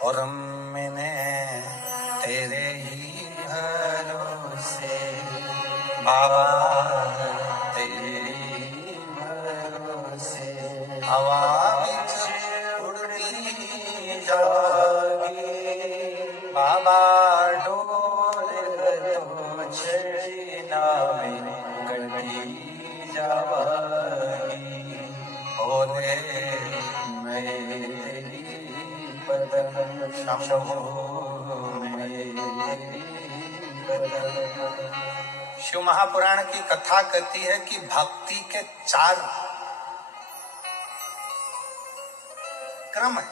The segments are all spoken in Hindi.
और मैंने तेरे ही भरोसे बाबा, तेरे ही भरोसे हवा बिच उड़ती जागी बाबा, डोल तो छड़ी नावे गढ़ती जावागी बोले मेरी बदन शंभो मेरी बदन। शिव महापुराण की कथा कहती है कि भक्ति के 4 क्रम है।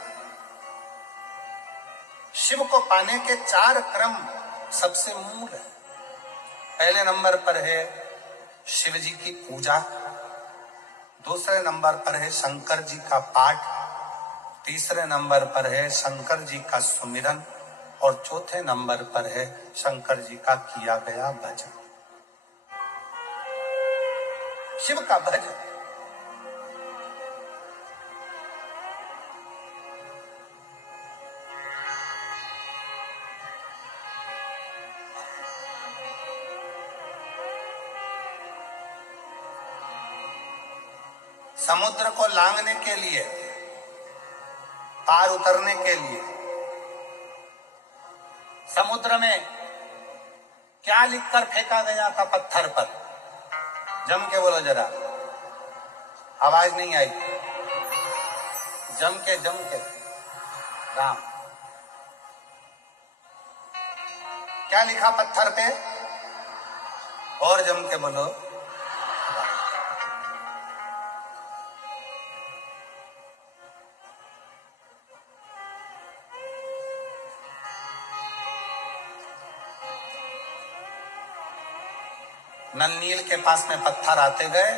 शिव को पाने के 4 क्रम सबसे मूल है। पहले नंबर पर है शिव जी की पूजा, दूसरे नंबर पर है शंकर जी का पाठ, तीसरे नंबर पर है शंकर जी का सुमिरन और चौथे नंबर पर है शंकर जी का किया गया भजन। शिव का भजन समुद्र को लांघने के लिए, पार उतरने के लिए समुद्र में क्या लिखकर फेंका गया था पत्थर पर? जम के बोलो जरा, आवाज नहीं आई। जम के राम। क्या लिखा पत्थर पे? और जम के बोलो। नल नील के पास में पत्थर आते गए,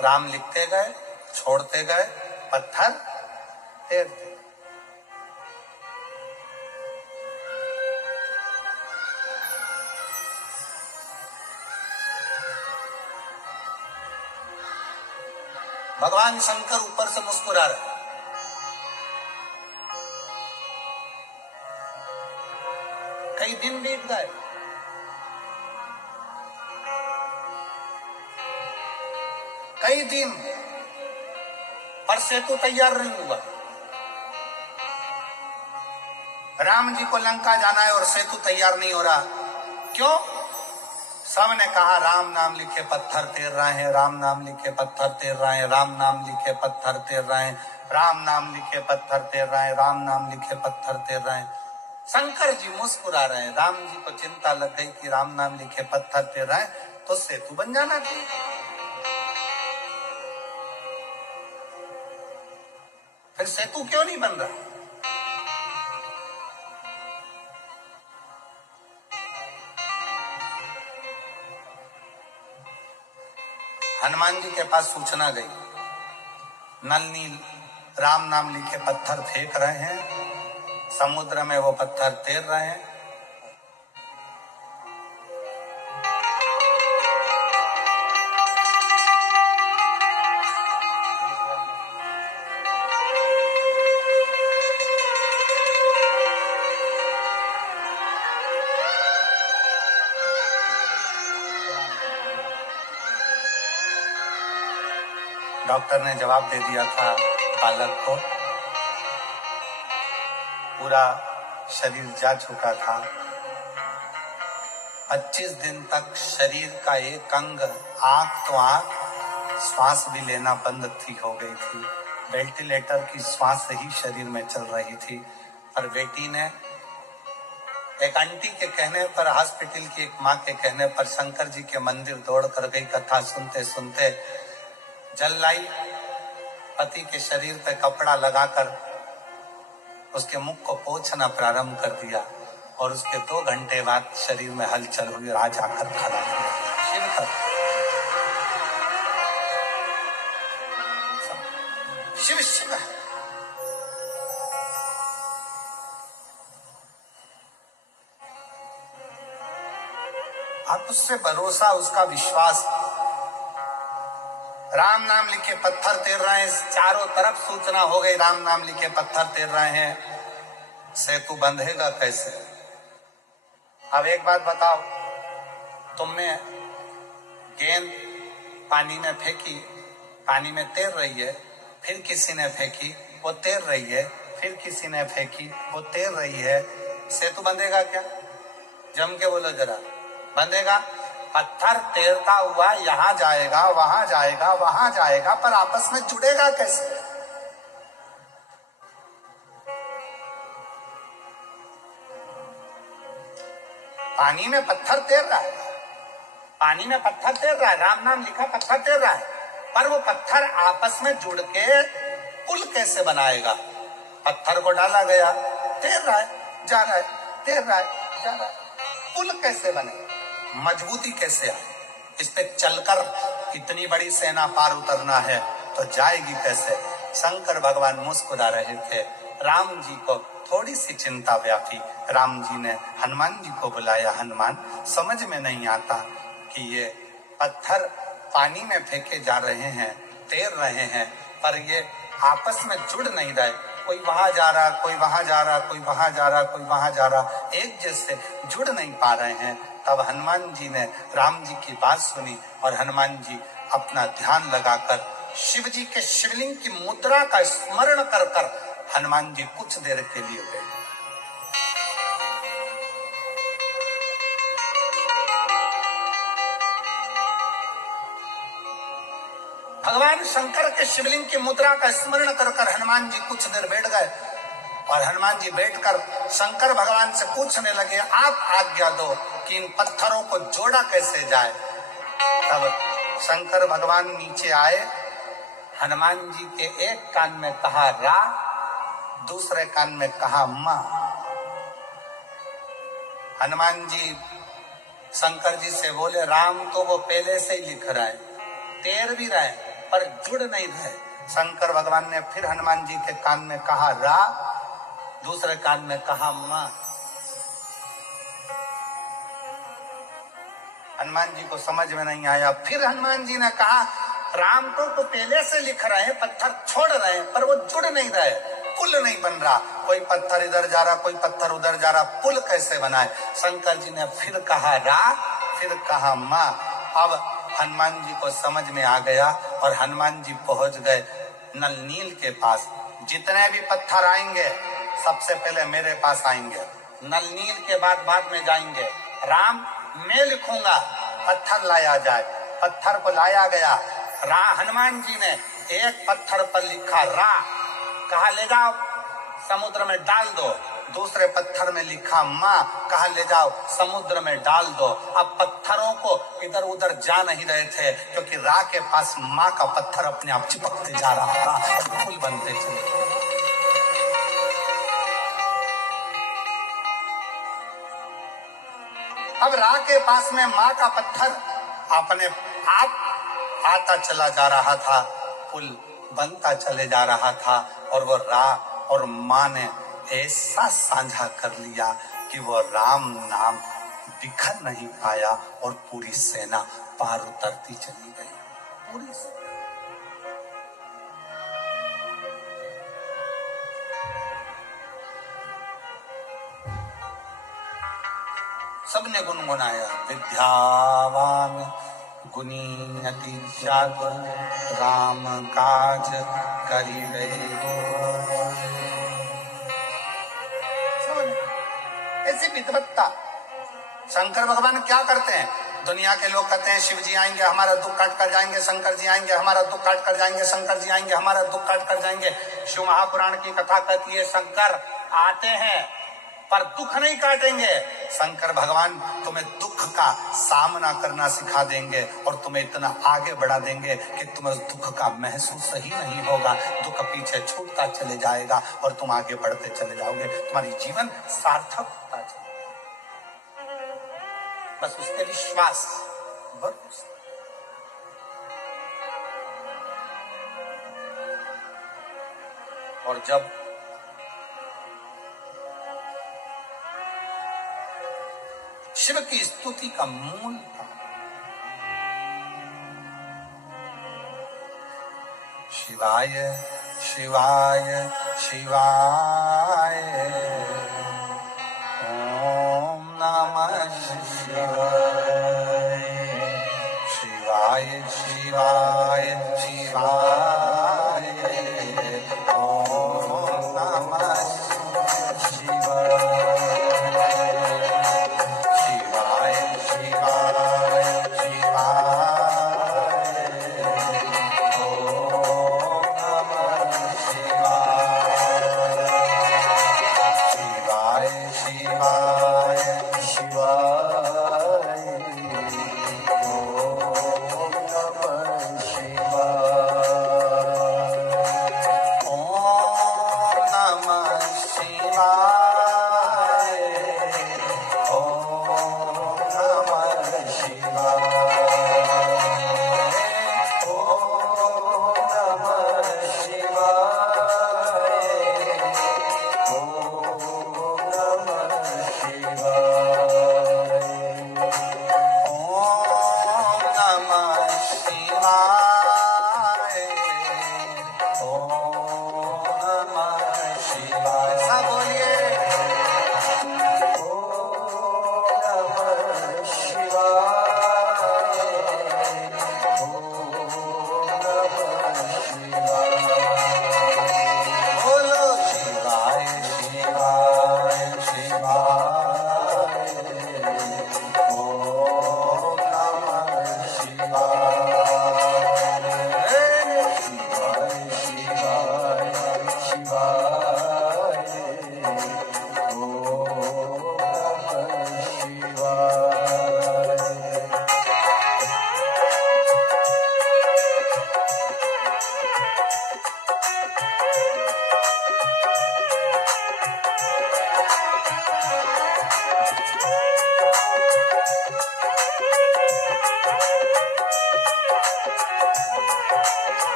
राम लिखते गए, छोड़ते गए, पत्थर तैरते। भगवान शंकर ऊपर से मुस्कुरा रहे। कई दिन बीत गए, कई दिन, पर सेतु तैयार नहीं हुआ। राम जी को लंका जाना है और सेतु तैयार नहीं हो रहा। क्यों? सबने कहा राम नाम लिखे पत्थर तैर रहे हैं, राम नाम लिखे पत्थर तैर रहे हैं, राम नाम लिखे पत्थर तैर रहे हैं, राम नाम लिखे पत्थर तैर रहे हैं, राम नाम लिखे पत्थर तैर रहे हैं। शंकर जी मुस्कुरा रहे हैं। राम जी को चिंता लग गई कि राम नाम लिखे पत्थर तैर रहे हैं तो सेतु बन जाना चाहिए। फिर सेतु क्यों नहीं बन रहा? हनुमान जी के पास सूचना गई, नल नील राम नाम लिखे पत्थर फेंक रहे हैं, समुद्र में वो पत्थर तैर रहे हैं। डॉक्टर ने जवाब दे दिया था बालक को, पूरा शरीर जा चुका था। 25 दिन तक शरीर का एक अंग, आंख तो आंख, श्वास भी लेना बंद थी हो गई थी। वेंटिलेटर की श्वास ही शरीर में चल रही थी। पर बेटी ने एक आंटी के कहने पर, हॉस्पिटल की एक माँ के कहने पर शंकर जी के मंदिर दौड़ कर गई। कथा सुनते सुनते जल लाई, पति के शरीर पे कपड़ा लगाकर उसके मुख को पोंछना प्रारंभ कर दिया और उसके 2 घंटे बाद शरीर में हलचल हुई। आज आकर खड़ा हुआ शिव का शिव शिव है। आप उससे भरोसा, उसका विश्वास। राम नाम लिखे पत्थर तैर रहे हैं, चारों तरफ सूचना हो गई राम नाम लिखे पत्थर तैर रहे हैं। सेतु बंधेगा कैसे? अब एक बात बताओ, तुमने गेंद पानी में फेंकी, पानी में तैर रही है, फिर किसी ने फेंकी, वो तैर रही है, फिर किसी ने फेंकी, वो तैर रही है, सेतु बंधेगा क्या? जम के बोलो जरा, बंधेगा? पत्थर तैरता हुआ यहां जाएगा, वहां जाएगा, वहां जाएगा, पर आपस में जुड़ेगा कैसे? पानी में पत्थर तैर रहा है, पानी में पत्थर तैर रहा है, राम नाम लिखा पत्थर तैर रहा है, पर वो पत्थर आपस में जुड़ के पुल कैसे बनाएगा? पत्थर को डाला गया, तैर रहा है, जा रहा है, तैर रहा है, जा रहा है, पुल कैसे बने? मजबूती कैसे आए? इस पे चलकर इतनी बड़ी सेना पार उतरना है तो जाएगी कैसे? शंकर भगवान मुस्कुरा रहे थे। राम जी को थोड़ी सी चिंता व्यापी। राम जी ने हनुमान जी को बुलाया। हनुमान, समझ में नहीं आता कि ये पत्थर पानी में फेंके जा रहे हैं, तैर रहे हैं, पर ये आपस में जुड़ नहीं रहे। कोई वहां जा रहा, कोई वहां जा रहा, कोई वहां जा रहा, कोई वहां जा रहा, एक जैसे जुड़ नहीं पा रहे हैं। तब हनुमान जी ने राम जी की बात सुनी और हनुमान जी अपना ध्यान लगाकर शिव जी के शिवलिंग की मुद्रा का स्मरण कर कर हनुमान जी कुछ देर के लिए गए। भगवान शंकर के शिवलिंग की मुद्रा का स्मरण कर कर हनुमान जी कुछ देर बैठ गए और हनुमान जी बैठकर शंकर भगवान से पूछने लगे, आप आज्ञा दो कि इन पत्थरों को जोड़ा कैसे जाए। तब शंकर भगवान नीचे आए, हनुमान जी के एक कान में कहा रा, दूसरे कान में कहा मां। हनुमान जी शंकर जी से बोले, राम तो वो पहले से ही लिख रहा है, तैर भी रहा है, पर जुड़ नहीं रहे। शंकर भगवान ने फिर हनुमान जी के कान में कहा रा, दूसरे कान में कहा मां। हनुमान जी को समझ में नहीं आया। फिर हनुमान जी ने कहा, राम तो पहले से लिख रहे हैं, पत्थर छोड़ रहे हैं, पर वो जुड़ नहीं रहे, पुल नहीं बन रहा। कोई पत्थर इधर जा रहा, कोई पत्थर उधर जा रहा, पुल कैसे बनाए? शंकर जी ने फिर कहा रा, फिर कहा मां। अब हनुमान जी को समझ में आ गया और हनुमान जी पहुंच गए नल नील के पास। जितने भी पत्थर आएंगे सबसे पहले मेरे पास आएंगे, नल नील के बाद में जाएंगे। राम मैं लिखूंगा, पत्थर लाया जाए। पत्थर को लाया गया। हनुमान जी ने एक पत्थर पर लिखा रा, कहा ले जाओ समुद्र में डाल दो। दूसरे पत्थर में लिखा मां, कहा ले जाओ समुद्र में डाल दो। अब पत्थरों को इधर उधर जा नहीं रहे थे, क्योंकि रा के पास मां का पत्थर अपने आप चिपकते जा रहा था, पुल बनते चले। अब रा के पास में मां का पत्थर अपने आप आता चला जा रहा था, पुल बनता चले जा रहा था। और वो रा और मां ने ऐसा साझा कर लिया कि वो राम नाम बिखर नहीं पाया और पूरी सेना पार उतरती चली गई। पूरी सेना सबने गुनगुनाया, विद्यावान गुनी अति चातुर, राम काज करी गए। ऐसी विद्वत्ता। शंकर भगवान क्या करते हैं? दुनिया के लोग कहते हैं शिव जी आएंगे हमारा दुख काट कर जाएंगे, शंकर जी आएंगे हमारा दुख काट कर जाएंगे, शंकर जी आएंगे हमारा दुख काट कर जाएंगे। शिव महापुराण की कथा कहती है शंकर आते हैं पर दुख नहीं काटेंगे। शंकर भगवान तुम्हें दुख का सामना करना सिखा देंगे और तुम्हें इतना आगे बढ़ा देंगे कि तुम्हें उस दुख का महसूस ही नहीं होगा। दुख पीछे छूटता चले जाएगा और तुम आगे बढ़ते चले जाओगे। तुम्हारी जीवन सार्थक होता चलेगा। बस उसके विश्वास, भरोसा। और जब शिव की स्तुति का मूल शिवाय शिवाय शिवाय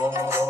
Oh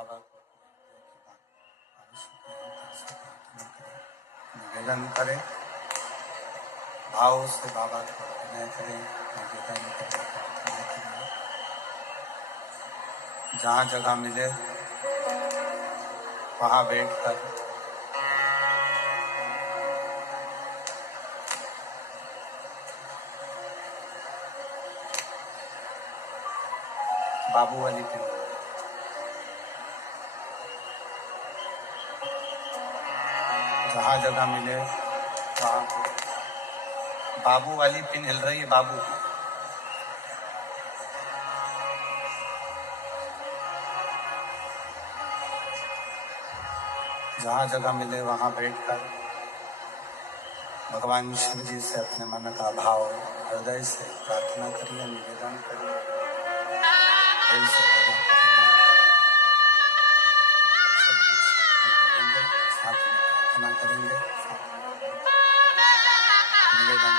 बाबा को निवेदन करें, भाव से बाबा को विनय करें, निवेदन करें, प्रार्थना करें। जहाँ जगह मिले वहाँ बैठकर बाबू वाली पिन, जहाँ जगह मिले वहाँ बाबू वाली पिन हिल रही है। बाबू जहाँ जगह मिले वहाँ बैठकर भगवान शिव जी से अपने मन का भाव हृदय से प्रार्थना करिए, निवेदन करिए, दिल से साथ में प्रार्थना करेंगे, निवेदन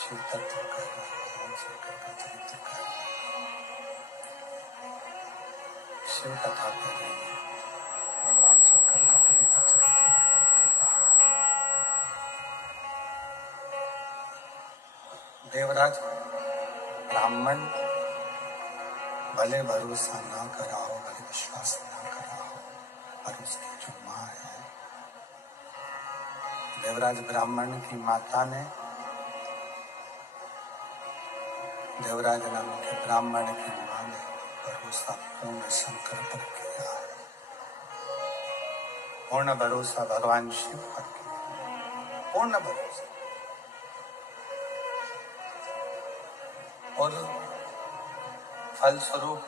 शिव तत्व का भगवान शंकर का चरित्र का शिव कथा कर रही है। भगवान शंकर का पवित्र चरित्र वर्णन कर रहा है। देवराज ब्राह्मण भले भरोसा ना करा हो, भले विश्वास ना करा हो, पर उसकी जो माँ है, देवराज ब्राह्मण की माता ने देवराज नाम के ब्राह्मण की मां ने भरोसा पूर्ण शंकर पर किया है, पूर्ण भरोसा भगवान शिव पर किया, पूर्ण भरोसा। और फलस्वरूप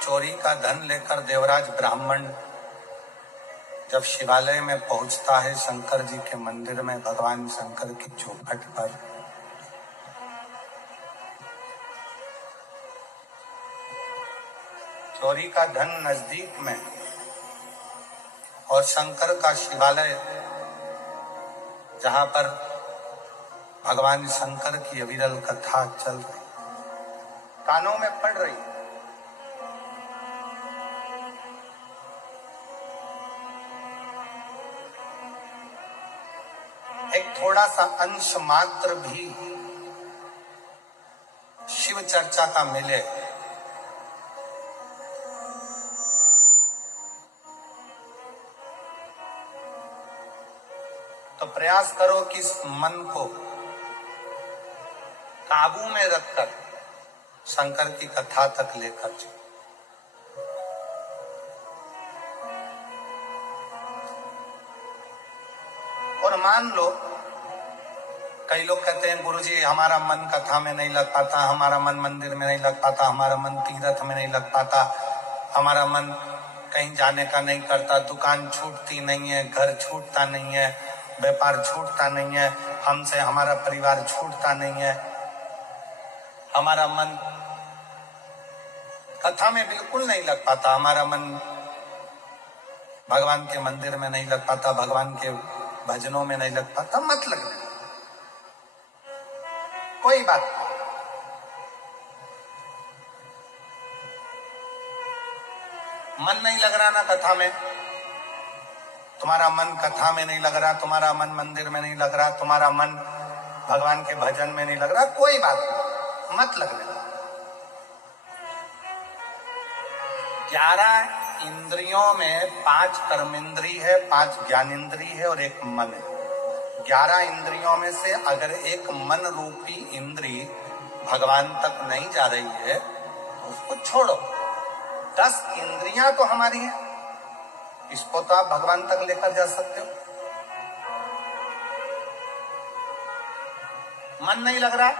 चोरी का धन लेकर देवराज ब्राह्मण जब शिवालय में पहुंचता है, शंकर जी के मंदिर में, भगवान शंकर की चौखट पर, चोरी का धन नजदीक में और शंकर का शिवालय जहां पर भगवान शंकर की अविरल कथा चल रही, कानों में पड़ रही। एक थोड़ा सा अंश मात्र भी शिव चर्चा का मिले तो प्रयास करो कि इस मन को काबू में रखकर शंकर की कथा तक लेकर जाओ। और मान लो, कई लोग कहते हैं गुरुजी हमारा मन कथा में नहीं लग पाता, हमारा मन मंदिर में नहीं लग पाता, हमारा मन तीर्थ में नहीं लग पाता, हमारा मन कहीं जाने का नहीं करता, दुकान छूटती नहीं है, घर छूटता नहीं है, व्यापार छूटता नहीं है, हमसे हमारा परिवार छूटता नहीं है, हमारा मन कथा में बिल्कुल नहीं लग पाता, हमारा मन भगवान के मंदिर में नहीं लग पाता, भगवान के भजनों में नहीं लग पाता। मत लगने, कोई बात नहीं। मन नहीं लग रहा ना कथा में, तुम्हारा मन कथा में नहीं लग रहा, तुम्हारा मन मंदिर में नहीं लग रहा, तुम्हारा मन भगवान के भजन में नहीं लग रहा, कोई बात नहीं, मत लगने। 11 इंद्रियों में 5 कर्मेंद्री है, 5 ज्ञानेंद्री है और 1 मन है। 11 इंद्रियों में से अगर एक मन रूपी इंद्री भगवान तक नहीं जा रही है, उसको छोड़ो। 10 इंद्रियां तो हमारी हैं, इसको तो आप भगवान तक लेकर जा सकते हो। मन नहीं लग रहा,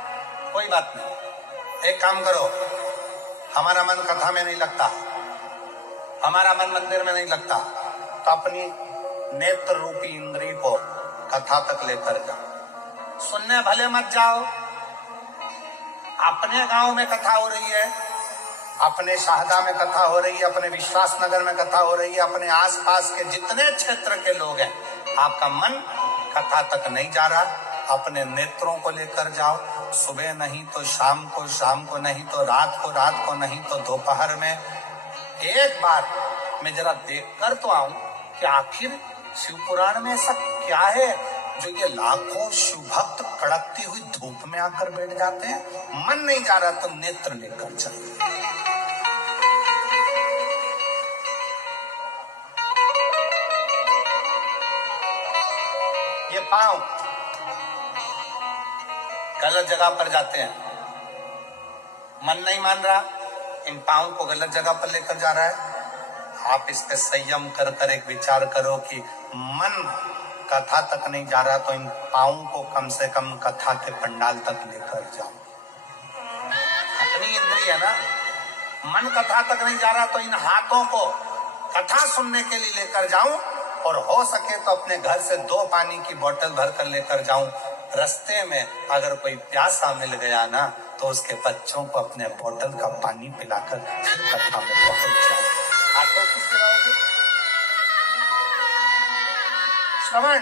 कोई बात नहीं, एक काम करो, हमारा मन कथा में नहीं लगता, हमारा मन मंदिर में नहीं लगता, तो अपनी नेत्र रूपी इंद्री को कथा तक लेकर जाओ। सुनने भले मत जाओ, अपने गांव में कथा हो रही है, अपने शाहदा में कथा हो रही है, अपने विश्वास नगर में कथा हो रही है, अपने आसपास के जितने क्षेत्र के लोग हैं, आपका मन कथा तक नहीं जा रहा, अपने नेत्रों को लेकर जाओ। सुबह नहीं तो शाम को, शाम को नहीं तो रात को नहीं तो दोपहर में एक बार मैं जरा देखकर तो आऊं कि आखिर शिव पुराण में ऐसा क्या है जो ये लाखों शिव भक्त कड़कती हुई धूप में आकर बैठ जाते हैं। मन नहीं जा रहा तो नेत्र लेकर चलो। ये पांव गलत जगह पर जाते हैं, मन नहीं मान रहा, इन पांव को गलत जगह पर लेकर जा रहा है। आप इस पे संयम कर कर एक विचार करो कि मन कथा तक नहीं जा रहा तो इन पांव को कम से कम कथा के पंडाल तक लेकर जाओ। अपनी इंद्रिय है ना, मन कथा तक नहीं जा रहा तो इन हाथों को कथा सुनने के लिए लेकर जाऊं, और हो सके तो अपने घर से 2 पानी की बोतल भर कर लेकर जाऊं। रास्ते में अगर कोई प्यासा मिल गया ना तो उसके बच्चों को अपने बोतल का पानी पिलाकर फिर कथा में पहुंच जाओ। आटो किससे रहोगे? श्रवण।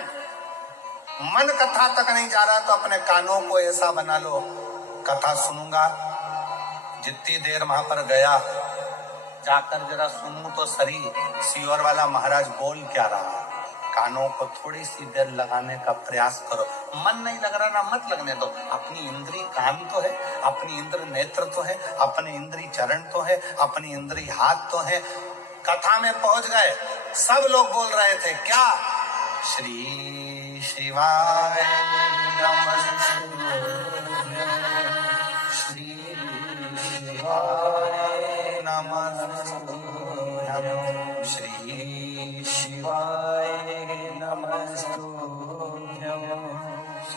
मन कथा तक नहीं जा रहा तो अपने कानों को ऐसा बना लो, कथा सुनूंगा, जितनी देर वहां पर गया जाकर जरा सुनूं तो सही सियोर वाला महाराज बोल क्या रहा। कानों को थोड़ी सी देर लगाने का प्रयास करो। मन नहीं लग रहा ना, मत लगने दो। अपनी इंद्री कान तो है, अपनी इंद्र नेत्र तो है, अपनी इंद्री चरण तो है, अपनी इंद्री हाथ तो है। कथा में पहुंच गए, सब लोग बोल रहे थे क्या? श्री शिवाय नमस्तुभ्यं, श्री शिवाय नमस्तुभ्यं, श्री शिवाय नमस्तुभ्यं,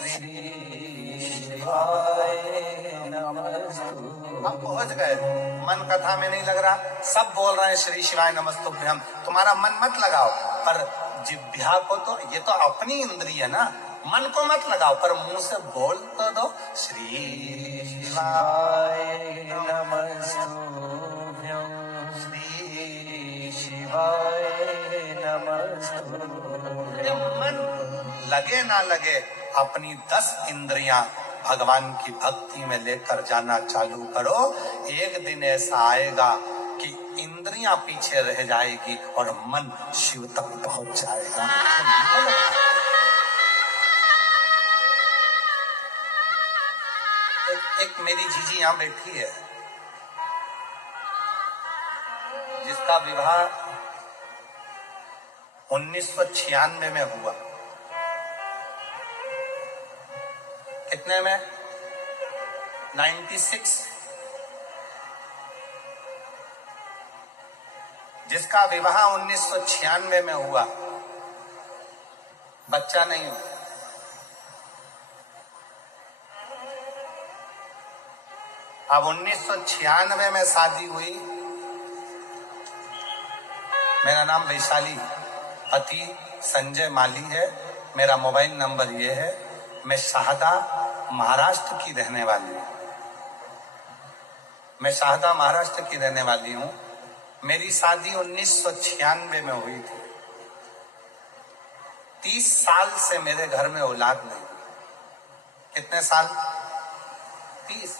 श्री शिवाय नमस्तुभ्यं। हम पहुंच गए, मन कथा में नहीं लग रहा, सब बोल रहे हैं श्री शिवाय नमस्तुभ्यम, तुम्हारा मन मत लगाओ, पर जिह्वा को तो, ये तो अपनी इंद्रिय है ना, मन को मत लगाओ, पर मुंह से बोल तो दो, श्री शिवाय नमस्तुभ्यम, श्री शिवाय नमस्तुभ्यम। मन लगे ना लगे, अपनी 10 इंद्रियां भगवान की भक्ति में लेकर जाना चालू करो। एक दिन ऐसा आएगा कि इंद्रियां पीछे रह जाएगी और मन शिव तक पहुंच जाएगा। एक मेरी जीजी यहां बैठी है, जिसका विवाह 1996 में हुआ। कितने में? 96। जिसका विवाह 1996 में हुआ, बच्चा नहीं हुआ। अब 1996 में शादी हुई। मेरा नाम वैशाली, पति संजय माली है, मेरा मोबाइल नंबर ये है। मैं शाहदा महाराष्ट्र की रहने वाली हूँ। मैं शाहदा महाराष्ट्र की रहने वाली हूँ। मेरी शादी 1996 में हुई थी। 30 साल से मेरे घर में औलाद नहीं। कितने साल? 30।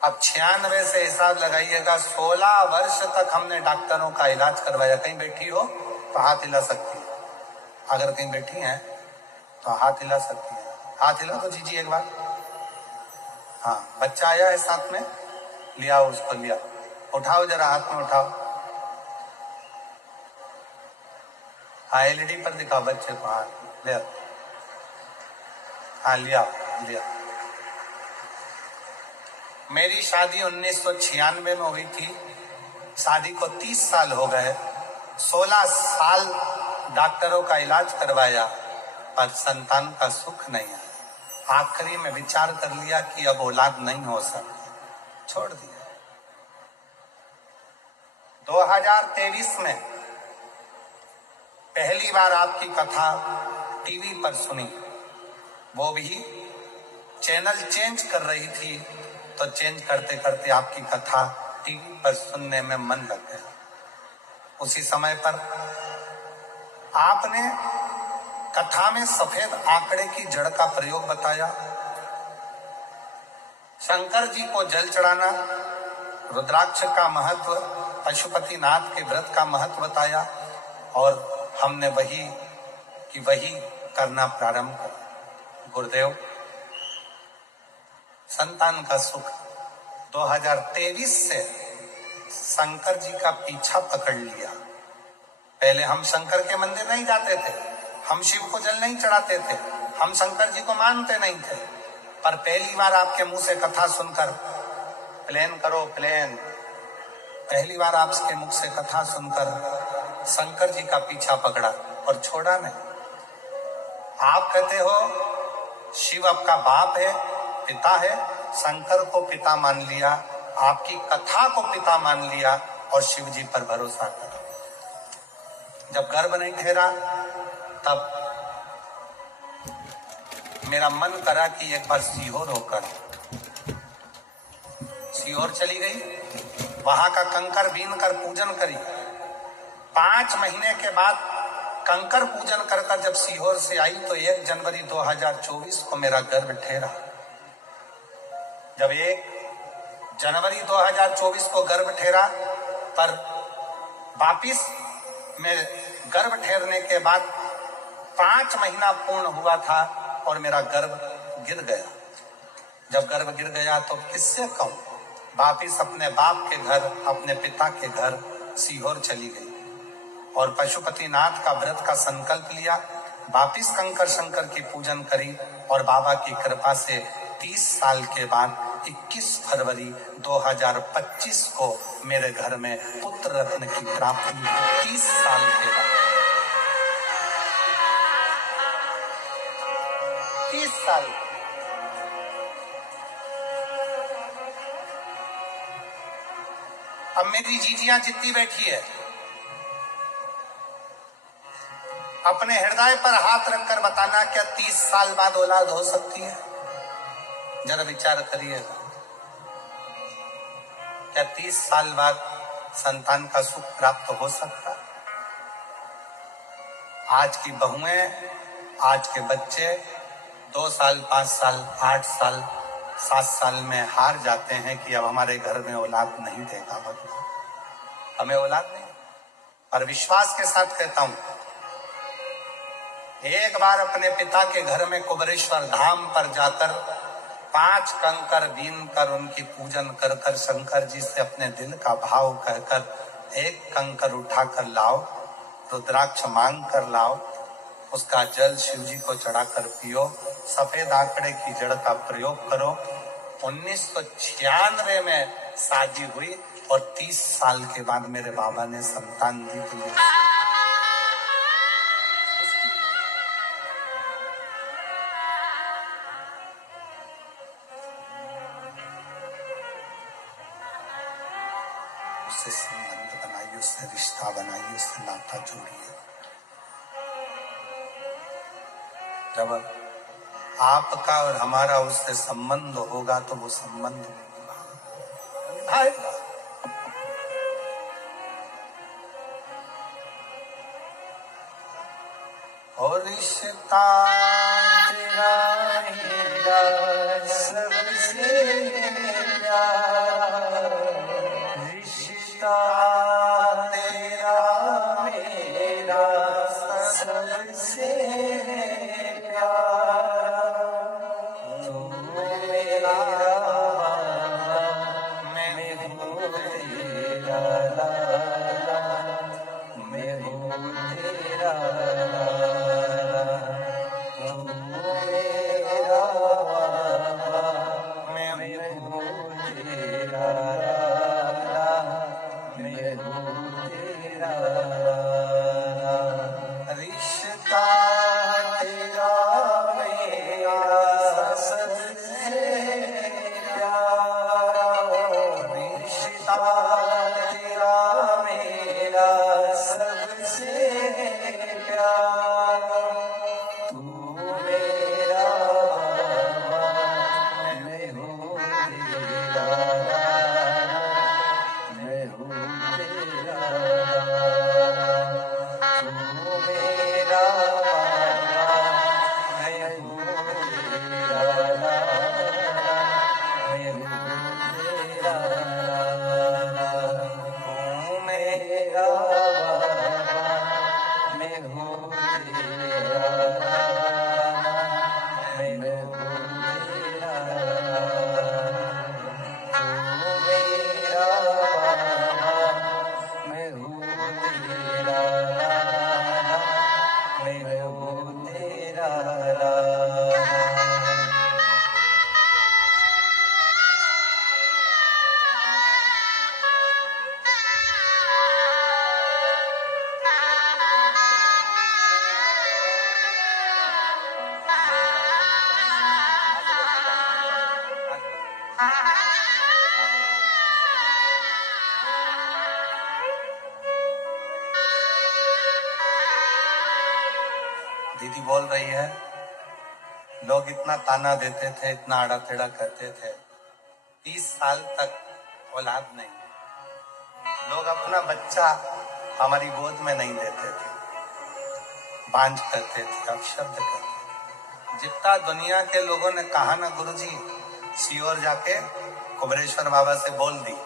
अब 96 से हिसाब लगाइएगा, 16 वर्ष तक हमने डॉक्टरों का इलाज करवाया। कहीं बैठी हो तो हाथ हिला सकती है, अगर कहीं बैठी हैं तो हाथ हिला सकती है। हाथ हिला तो जीजिए एक बार। हाँ, बच्चा आया है साथ में, लिया उसको, लिया, उठाओ जरा, हाथ में उठाओ। हाँ, एलईडी पर दिखाओ बच्चे को, हाथ ले, हाँ लिया लिया। मेरी शादी 1996 में हुई थी। शादी को 30 साल हो गए। 16 साल डॉक्टरों का इलाज करवाया, पर संतान का सुख नहीं आया। आखिरी में विचार कर लिया कि अब औलाद नहीं हो सकती, छोड़ दिया। 2023 में पहली बार आपकी कथा टीवी पर सुनी, वो भी चैनल चेंज कर रही थी, तो चेंज करते करते आपकी कथा टीवी पर सुनने में मन लग गया। उसी समय पर आपने कथा में सफेद आंकड़े की जड़ का प्रयोग बताया, शंकर जी को जल चढ़ाना, रुद्राक्ष का महत्व, पशुपतिनाथ के व्रत का महत्व बताया, और हमने वही करना प्रारंभ किया। गुरुदेव, संतान का सुख। 2023 से शंकर जी का पीछा पकड़ लिया। पहले हम शंकर के मंदिर नहीं जाते थे, हम शिव को जल नहीं चढ़ाते थे, हम शंकर जी को मानते नहीं थे, पर पहली बार आपके मुंह से कथा सुनकर, प्लेन करो प्लेन, पहली बार आपके मुख से कथा सुनकर शंकर जी का पीछा पकड़ा और छोड़ा नहीं। आप कहते हो शिव आपका बाप है, पिता है, शंकर को पिता मान लिया, आपकी कथा को पिता मान लिया और शिव जी पर भरोसा करा। जब गर्भ नहीं ठहरा, तब मेरा मन करा कि एक बार सीहोर होकर, सीहोर चली गई, वहां का कंकर बीन कर पूजन करी। 5 महीने के बाद कंकर पूजन कर जब सीहोर से आई, तो 1 जनवरी 2024 को मेरा गर्भ ठहरा। जब 1 जनवरी 2024 को गर्भ ठहरा, पर वापिस में गर्भ ठहरने के बाद 5 महीना पूर्ण हुआ था और मेरा गर्भ गिर गया। जब गर्भ गिर गया तो किससे कहूं, वापिस अपने बाप के घर, अपने पिता के घर सीहोर चली गई और पशुपतिनाथ का व्रत का संकल्प लिया। वापिस कंकर शंकर की पूजन करी और बाबा की कृपा से 30 साल के बाद 21 फरवरी 2025 को मेरे घर में पुत्र रत्न की प्राप्ति। 30 साल के बाद, 30 साल। अब मेरी जीजियां जितनी बैठी है, अपने हृदय पर हाथ रखकर बताना, क्या 30 साल बाद औलाद हो सकती है? जरा विचार करिएगा। क्या 30 साल बाद संतान का सुख प्राप्त हो सकता है? आज की बहुएं, आज के बच्चे 2 साल, 5 साल, 8 साल, 7 साल में हार जाते हैं कि अब हमारे घर में औलाद नहीं देगा भगवान, हमें औलाद नहीं। और विश्वास के साथ कहता हूं, एक बार अपने पिता के घर में कुबेरेश्वर धाम पर जाकर 5 कंकर बीन कर उनकी पूजन कर कर शंकर जी से अपने दिल का भाव कहकर 1 कंकर उठाकर लाओ, रुद्राक्ष मांग कर लाओ, उसका जल शिव जी को चढ़ाकर पियो, सफेद आंकड़े की जड़ का प्रयोग करो। 1996 में शादी हुई और 30 साल के बाद मेरे बाबा ने संतान दी। उससे संबंध बनाइए, उससे रिश्ता बनाइए, उससे नाता जोड़िए। जब आपका और हमारा उससे संबंध होगा तो वो संबंध निभाएगा। और रिश्ता तेरा मेरा सबसे प्यारा, रिश्ता तेरा मेरा सबसे प्यारा, तू मेरा मैं हूँ तेरा लाला, मैं हूँ तेरा लाला, तू मेरा मैं हूँ तेरा लाला, मैं हूँ तेरा लाला। रिश्ता तेरा मेरा सबसे प्यारा, रिश्ता तेरा मेरा सबसे प्यारा, तू मेरा मैं हूँ तेरा लाला, मैं हूँ तेरा लाला, तू मेरा मैं हूँ तेरा लाला, मैं हूँ तेरा लाला, तू मेरा मैं हूँ तेरा लाला, मैं हूँ तेरा लाला, तू मेरा मैं हूँ तेरा लाला, मैं हूँ तेरा लाला। दीदी बोल रही है, लोग इतना ताना देते थे, इतना आड़ा टेढ़ा करते थे, 30 साल तक औलाद नहीं, लोग अपना बच्चा हमारी गोद में नहीं देते थे, बांझ करते थे, अपशब्द करते थे। जितना दुनिया के लोगों ने कहा ना, गुरुजी सीओर जाके कुबेरेश्वर बाबा से बोल दी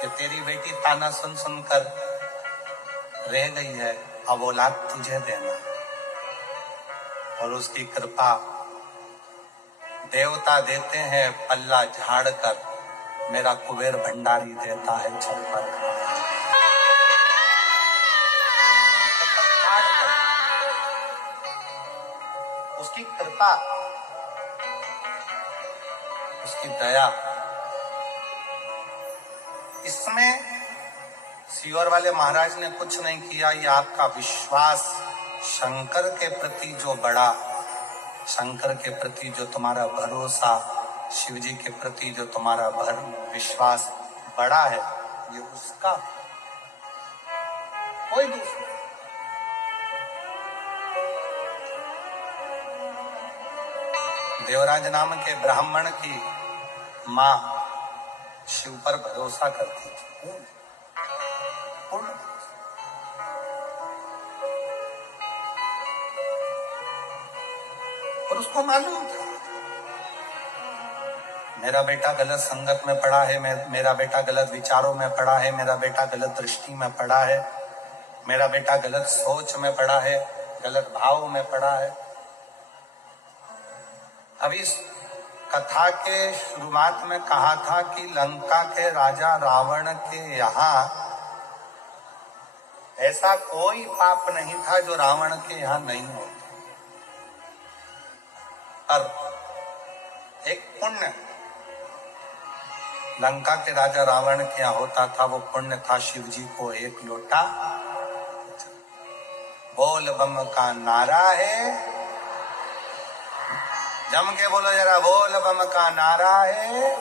कि तेरी बेटी ताना सुन सुनकर रह गई है, अब औलाद तुझे देना। और उसकी कृपा देवता देते हैं पल्ला झाड़ कर, मेरा कुबेर भंडारी देता है छप्पर। उसकी कृपा, उसकी दया, इसमें सीओर वाले महाराज ने कुछ नहीं किया। ये आपका विश्वास शंकर के प्रति जो बड़ा, शंकर के प्रति जो तुम्हारा भरोसा, शिव जी के प्रति जो तुम्हारा विश्वास बड़ा है, ये उसका, कोई दूसरा। देवराज नाम के ब्राह्मण की मां शिव पर भरोसा करती थी, पूर्ण। और उसको मालूम था मेरा बेटा गलत संगत में पड़ा है, मेरा बेटा गलत विचारों में पड़ा है, मेरा बेटा गलत दृष्टि में पड़ा है, मेरा बेटा गलत सोच में पड़ा है, गलत भाव में पड़ा है। अभी इस कथा के शुरुआत में कहा था कि लंका के राजा रावण के यहाँ ऐसा कोई पाप नहीं था जो रावण के यहाँ नहीं होता। और एक पुण्य लंका के राजा रावण के यहाँ होता था, वो पुण्य था शिव जी को एक लोटा। बोल बम का नारा है, जम के बोलो जरा, बोल बम का नारा है,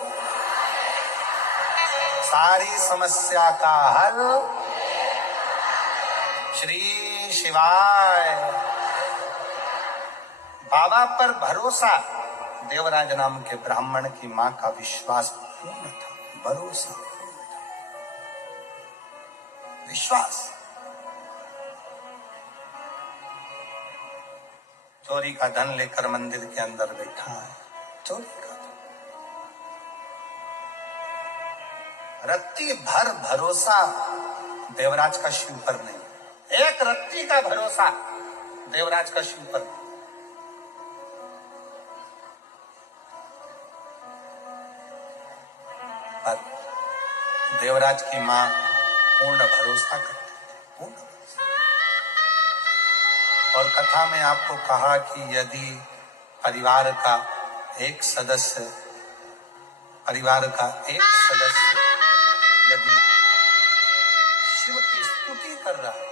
सारी समस्या का हल श्री शिवाय। बाबा पर भरोसा, देवराज नाम के ब्राह्मण की मां का विश्वास पूर्ण था, भरोसा पूर्ण था, विश्वास। चोरी का धन लेकर मंदिर के अंदर बैठा है, चोरी का धन, रत्ती भर भरोसा देवराज का शिव पर नहीं, एक रत्ती का भरोसा देवराज का शिव पर नहीं। पर देवराज की मां पूर्ण भरोसा करती थी, पूर्ण भरोसा। और कथा में आपको कहा कि यदि परिवार का एक सदस्य यदि शिव की स्तुति कर रहा है,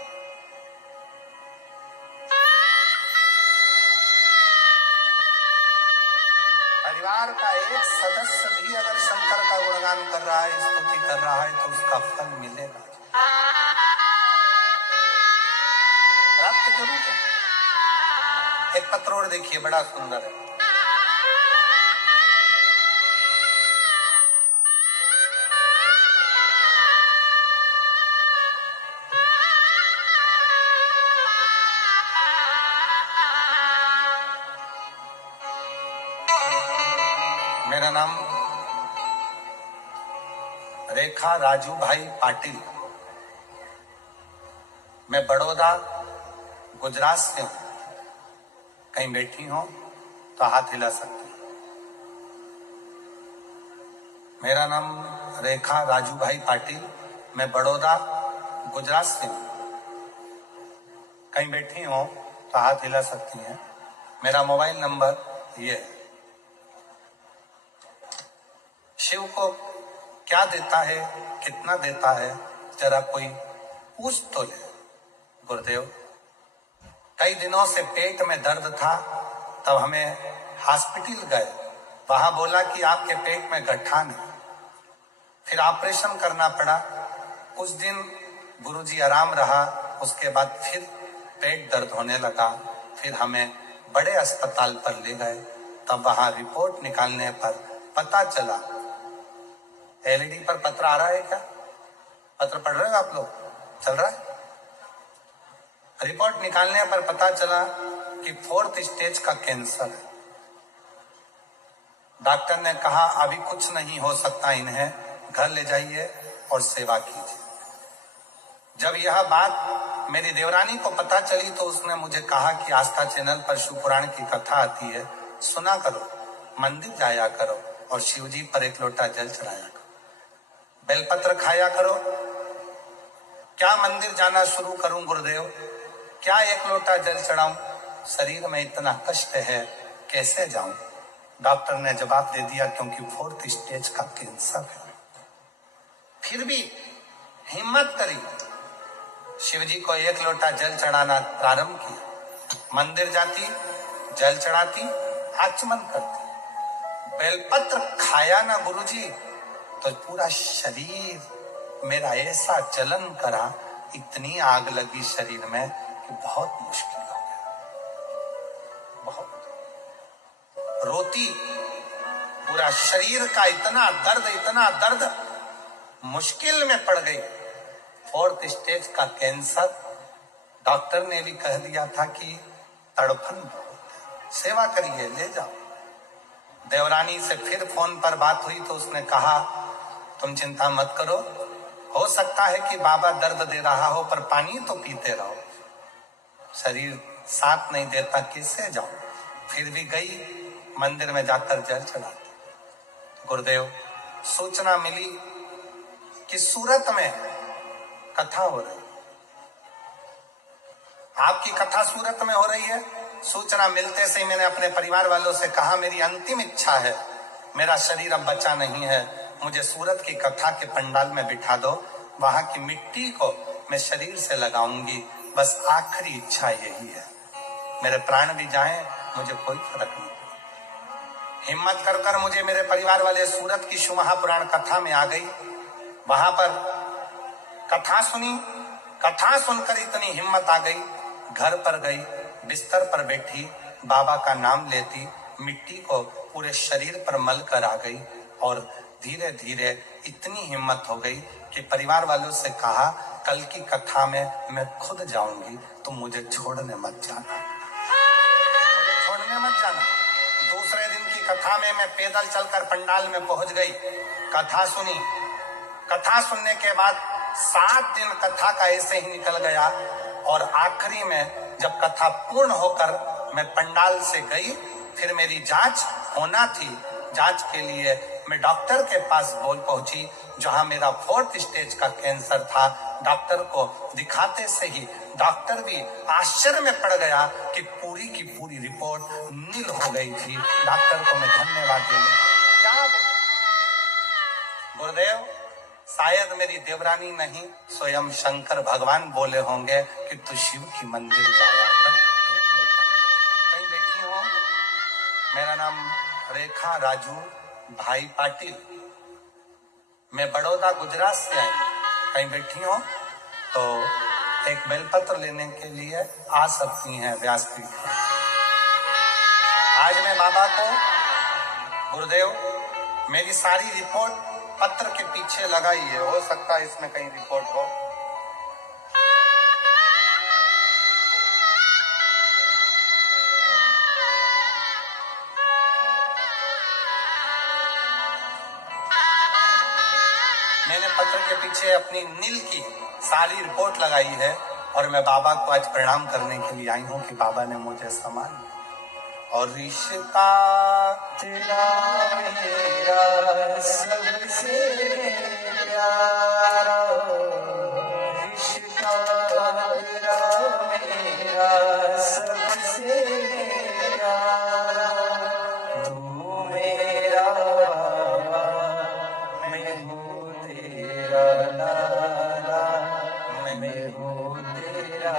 परिवार का एक सदस्य भी अगर शंकर का गुणगान कर रहा है, स्तुति कर रहा है, तो उसका फल मिलेगा। प्राप्त जरूर है। एक पत्रोड़ देखिए, बड़ा सुंदर है। मेरा नाम रेखा राजू भाई पाटिल, मैं बड़ौदा गुजरात से हूं। कहीं बैठी हो तो हाथ हिला सकती हूं। मेरा नाम रेखा राजू भाई पाटिल, मैं बड़ौदा गुजरात से हूं। कहीं बैठी हो तो हाथ हिला सकती हैं। मेरा मोबाइल नंबर ये है। शिव को क्या देता है, कितना देता है, जरा कोई पूछ तो ले। गुरुदेव, कई दिनों से पेट में दर्द था, तब हमें हॉस्पिटल गए, वहां बोला कि आपके पेट में गड्ढा नहीं, फिर ऑपरेशन करना पड़ा। कुछ दिन गुरुजी आराम रहा, उसके बाद फिर पेट दर्द होने लगा, फिर हमें बड़े अस्पताल पर ले गए। तब वहां रिपोर्ट निकालने पर पता चला, एलईडी पर पत्र आ रहा है क्या? पत्र पढ़ रहे हो आप लोग? चल रहा है? रिपोर्ट निकालने पर पता चला कि 4th स्टेज का कैंसर है। डॉक्टर ने कहा अभी कुछ नहीं हो सकता, इन्हें घर ले जाइए और सेवा कीजिए। जब यह बात मेरी देवरानी को पता चली तो उसने मुझे कहा कि आस्था चैनल पर शिव पुराण की कथा आती है, सुना करो, मंदिर जाया करो और शिव जी पर एक लोटा जल चढ़ाया करो, बेलपत्र खाया करो। क्या मंदिर जाना शुरू करूं गुरुदेव? क्या एक लोटा जल चढ़ाऊं? शरीर में इतना कष्ट है, कैसे जाऊं? डॉक्टर ने जवाब दे दिया क्योंकि 4th स्टेज का कैंसर है। फिर भी हिम्मत करी, शिवजी को एक लोटा जल चढ़ाना प्रारंभ किया। मंदिर जाती, जल चढ़ाती, आचमन करती। बेलपत्र खाया ना गुरुजी तो पूरा शरीर मेरा ऐसा जलन करा, इतनी आग लगी शरीर में कि बहुत मुश्किल हो गया। बहुत रोती, पूरा शरीर का इतना दर्द, मुश्किल में पड़ गई। 4th स्टेज का कैंसर, डॉक्टर ने भी कह दिया था कि तड़फन बहुत, सेवा करिए, ले जाओ। देवरानी से फिर फोन पर बात हुई तो उसने कहा तुम चिंता मत करो, हो सकता है कि बाबा दर्द दे रहा हो, पर पानी तो पीते रहो, शरीर साथ नहीं देता, कैसे जाओ। फिर भी गई, मंदिर में जाकर जल चढ़ाती। गुरुदेव, सूचना मिली कि सूरत में कथा हो रही, आपकी कथा सूरत में हो रही है। सूचना मिलते से मैंने अपने परिवार वालों से कहा मेरी अंतिम इच्छा है, मेरा शरीर अब बचा नहीं है, मुझे सूरत की कथा के पंडाल में बिठा दो, वहां की मिट्टी को मैं शरीर से लगाऊंगी, बस आखिरी इच्छा यही है, मेरे प्राण भी जाएं मुझे कोई फर्क नहीं। हिम्मत कर कर मुझे मेरे परिवार वाले सूरत की शिव महापुराण कथा में आ गई। वहां पर कथा सुनी, कथा सुनकर इतनी हिम्मत आ गई, घर पर गई, बिस्तर पर बैठी, बाबा का नाम लेती, मिट्टी को पूरे शरीर पर मल कर आ गई। और धीरे धीरे इतनी हिम्मत हो गई कि परिवार वालों से कहा कल की कथा में मैं खुद जाऊंगी, तुम मुझे छोड़ने मत जाना, मुझे छोड़ने मत जाना। दूसरे दिन की कथा में मैं पैदल चलकर पंडाल में पहुंच गई, कथा सुनी। कथा सुनने के बाद 7 दिन कथा का ऐसे ही निकल गया और आखिरी में जब कथा पूर्ण होकर मैं पंडाल से गई, फिर मेरी जांच होना थी। जांच के लिए मैं डॉक्टर के पास बोल पहुंची, जहां मेरा 4th स्टेज का कैंसर था। डॉक्टर को दिखाते से ही डॉक्टर भी आश्चर्य में पड़ गया कि पूरी की पूरी रिपोर्ट नील हो गई थी। डॉक्टर को मैं धन्यवाद देने क्या गुरुदेव, शायद मेरी देवरानी नहीं, स्वयं शंकर भगवान बोले होंगे कि तू शिव की मंदिर जाया कर। कहीं बैठी हो, मेरा नाम रेखा राजू भाई पाटिल, मैं बड़ौदा गुजरात से आई। कहीं बैठी हो तो एक बेलपत्र लेने के लिए आ सकती हैं व्यासपीठ पर। आज मैं बाबा को, गुरुदेव, मेरी सारी रिपोर्ट पत्र के पीछे लगाई है, हो सकता है इसमें कहीं रिपोर्ट हो। मैंने पत्र के पीछे अपनी नील की सारी रिपोर्ट लगाई है और मैं बाबा को आज प्रणाम करने के लिए आई हूँ कि बाबा ने मुझे सम्मान दिया। और रिश्ता तेरा मेरा सबसे प्यारा, रिश्ता तेरा मेरा सबसे प्यारा, तू मेरा बाबा, मैं हूँ तेरा लाला, मैं हूँ तेरा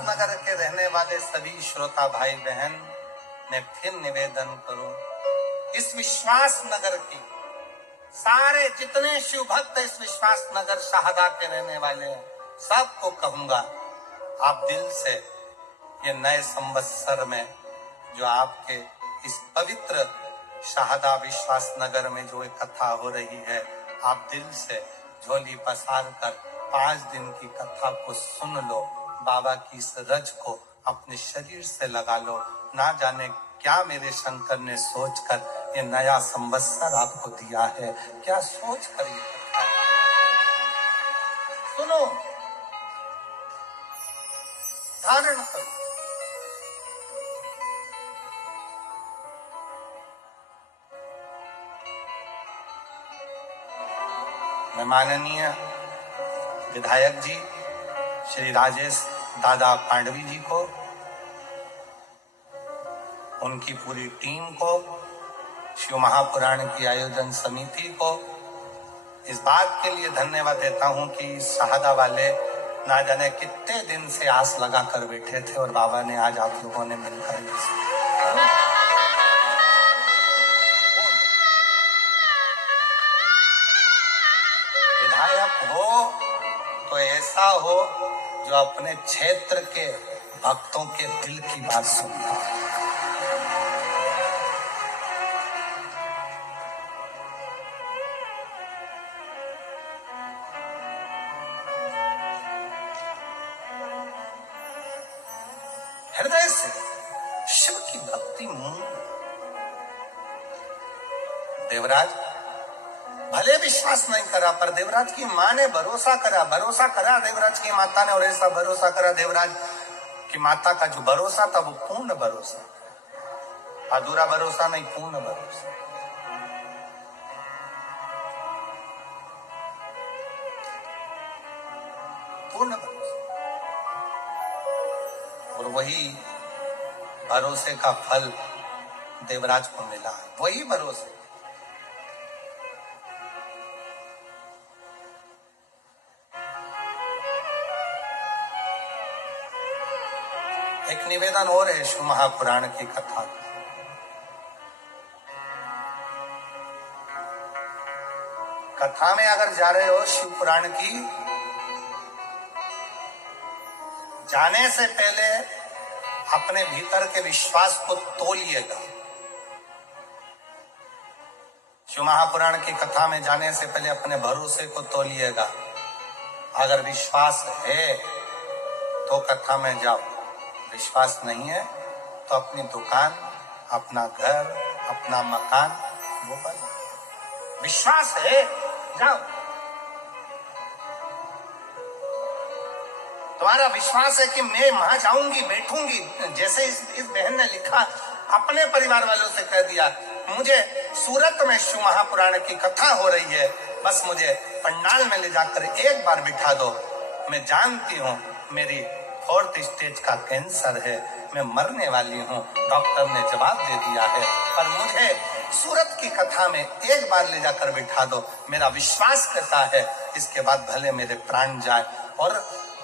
नगर के रहने वाले सभी श्रोता भाई बहन, मैं फिर निवेदन करूं, इस विश्वास नगर की सारे जितने शिव भक्त इस विश्वास नगर शाहदा के रहने वाले हैं, सबको कहूंगा आप दिल से ये नए संवत्सर में जो आपके इस पवित्र शाहदा विश्वास नगर में जो एक कथा हो रही है, आप दिल से झोली पसार कर 5 दिन की कथा को सुन लो, बाबा की इस रज को अपने शरीर से लगा लो। ना जाने क्या मेरे शंकर ने सोचकर ये नया संवत्सर आपको दिया है, क्या सोच कर ये कथा सुनो, धारण करो। मैं माननीय विधायक जी श्री राजेश दादा पांडवी जी को, उनकी पूरी टीम को, शिव महापुराण की आयोजन समिति को इस बात के लिए धन्यवाद देता हूं कि शाहदा वाले ना जाने कितने दिन से आस लगा कर बैठे थे और बाबा ने आज आप लोगों ने मिलकर विधायक हो तो ऐसा हो जो अपने क्षेत्र के भक्तों के दिल की बात सुनता है। हृदय से शिव की भक्ति मूल। देवराज भले विश्वास नहीं करा पर देवराज की मां ने भरोसा करा देवराज की माता ने, और ऐसा भरोसा करा देवराज की माता का जो भरोसा था वो पूर्ण भरोसा, अधूरा भरोसा नहीं, पूर्ण भरोसा। पूर्ण भरोसा। और वही भरोसे का फल देवराज को मिला, वही भरोसे। एक निवेदन और है शिव महापुराण की कथा। कथा में अगर जा रहे हो शिव पुराण की, जाने से पहले अपने भीतर के विश्वास को तोलिएगा। शिव महापुराण की कथा में जाने से पहले अपने भरोसे को तोलिएगा। अगर विश्वास है तो कथा में जाओ, विश्वास नहीं है तो अपनी दुकान, अपना घर, अपना मकान वो बनो। विश्वास है जाओ। तुम्हारा विश्वास है कि मैं वहां जाऊंगी, बैठूंगी, जैसे इस बहन ने लिखा, अपने परिवार वालों से कह दिया मुझे सूरत में शिव महापुराण की कथा हो रही है, बस मुझे पंडाल में ले जाकर एक बार बिठा दो। मैं जानती हूँ मेरी 4th स्टेज का कैंसर है, मैं मरने वाली हूँ, डॉक्टर ने जवाब दे दिया है, पर मुझे सूरत की कथा में एक बार ले जाकर बिठा दो। मेरा विश्वास कहता है इसके बाद भले मेरे प्राण जाए। और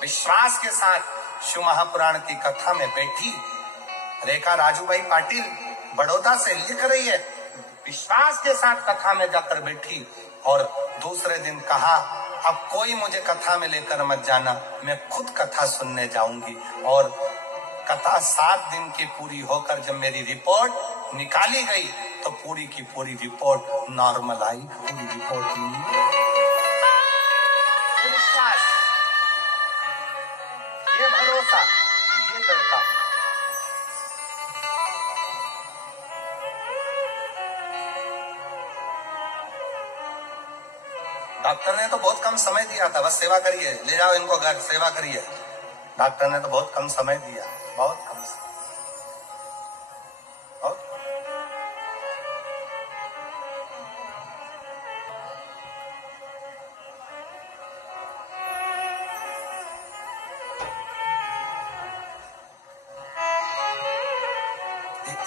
विश्वास के साथ शिव महापुराण की कथा में बैठी रेखा राजूभाई पाटिल बड़ौदा से लिख रही है, विश्वास के साथ कथा में जाकर बैठी और दूसरे दिन कहा अब कोई मुझे कथा में लेकर मत जाना, मैं खुद कथा सुनने जाऊंगी। और कथा 7 दिन की पूरी होकर जब मेरी रिपोर्ट निकाली गई तो पूरी की पूरी रिपोर्ट नॉर्मल आई, पूरी रिपोर्ट ये विश्वास, ये भरोसा, ये लड़का। डॉक्टर ने तो बहुत कम समय दिया था, बस सेवा करिए, ले जाओ इनको घर, सेवा करिए। डॉक्टर ने तो बहुत कम समय दिया, बहुत कम समय।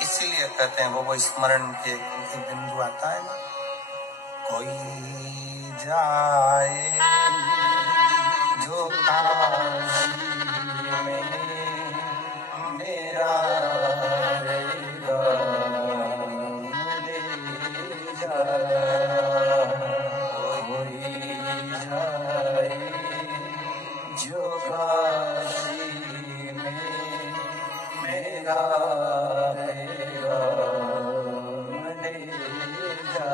इसीलिए कहते हैं वो स्मरण के बिंदु आता है ना, कोई जाए जो काशी में मेरा रहेगा, ले जा। कोई जाए जो काशी में मेरा रहेगा, ले जा।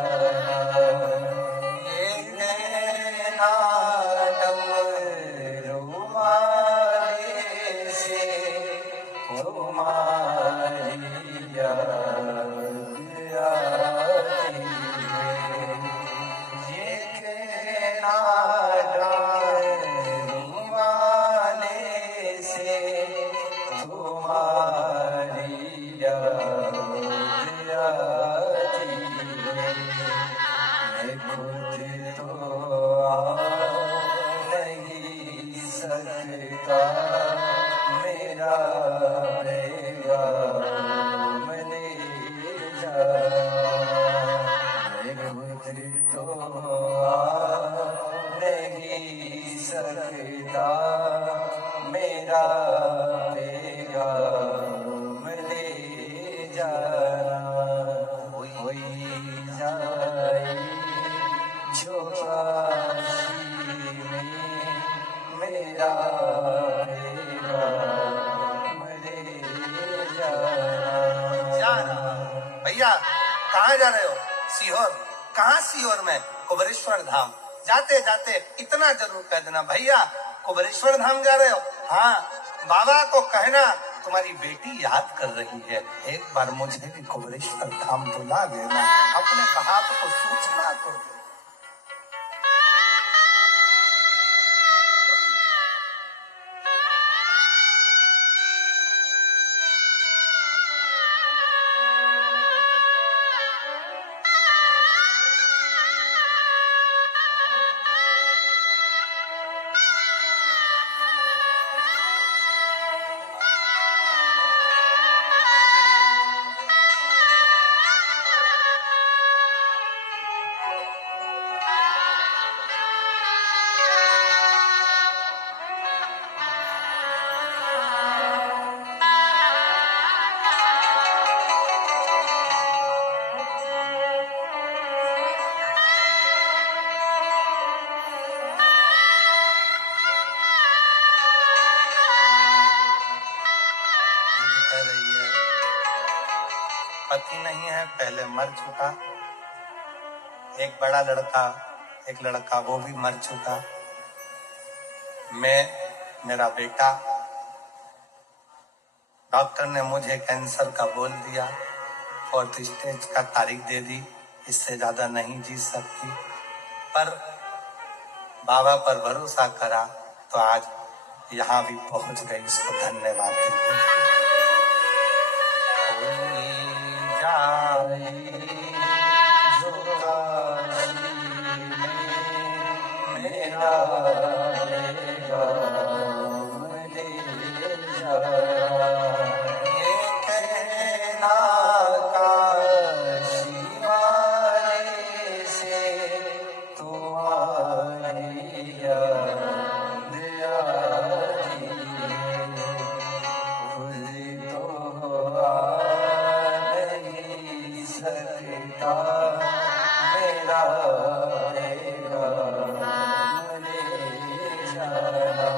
तो नहीं सकता सकता मेरा पैगाम ले जाना। होई जाए जो काशी में मेरा पैगाम ले जाना। भैया कहाँ जा रहे हो? सीहोर। कहाँ सीहोर में? कुबेरेश्वर धाम। जाते जाते इतना जरूर कह देना, भैया कुबेरेश्वर धाम जा रहे हो? हाँ, बाबा को कहना तुम्हारी बेटी याद कर रही है, एक बार मुझे भी कुबेरेश्वर धाम बुला देना। अपने बाप को सूचना तो दे। पति नहीं है, पहले मर चुका। एक बड़ा लड़का, एक लड़का वो भी मर चुका। मैं, मेरा बेटा, डॉक्टर ने मुझे कैंसर का बोल दिया, 4th स्टेज का तारीख दे दी, इससे ज्यादा नहीं जी सकती। पर बाबा पर भरोसा करा तो आज यहाँ भी पहुंच गई, इसको धन्यवाद देते। जो काशी में मेरा पैगाम ले जाना। ये कहना काशी वाले से तुम्हारी याद आई सकता मेरा पैगाम ले जाना।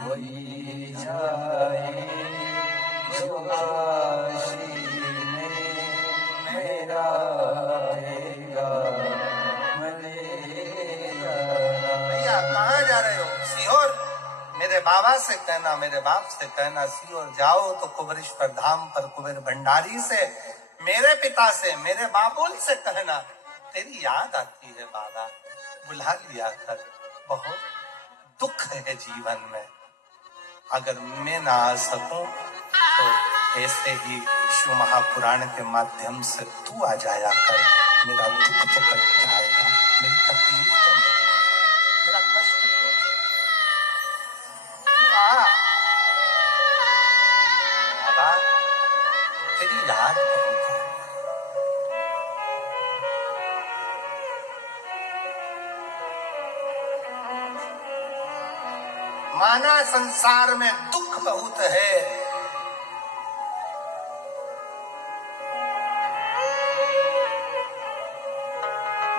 होई जाए जो काशी में मेरा पैगाम ले जाना। भैया कहाँ जा रहे हो? सीहोर। मेरे बाबा से कहना, मेरे बाप से कहना, सीहोर जाओ तो कुबेरेश्वर धाम पर कुबेर भंडारी से, मेरे पिता से, मेरे बाबुल से कहना तेरी याद आती है बाबा, बुला लिया कर। बहुत दुख है जीवन में, अगर मैं ना आ सकूं तो ऐसे ही शिव महापुराण के माध्यम से तू आ जाया कर, मेरा दुख तो कट जाएगा, मेरी तकलीफ तो नहीं, मेरा कष्ट तो तू आ बाबा, तेरी याद बहुत है। माना संसार में दुख बहुत है,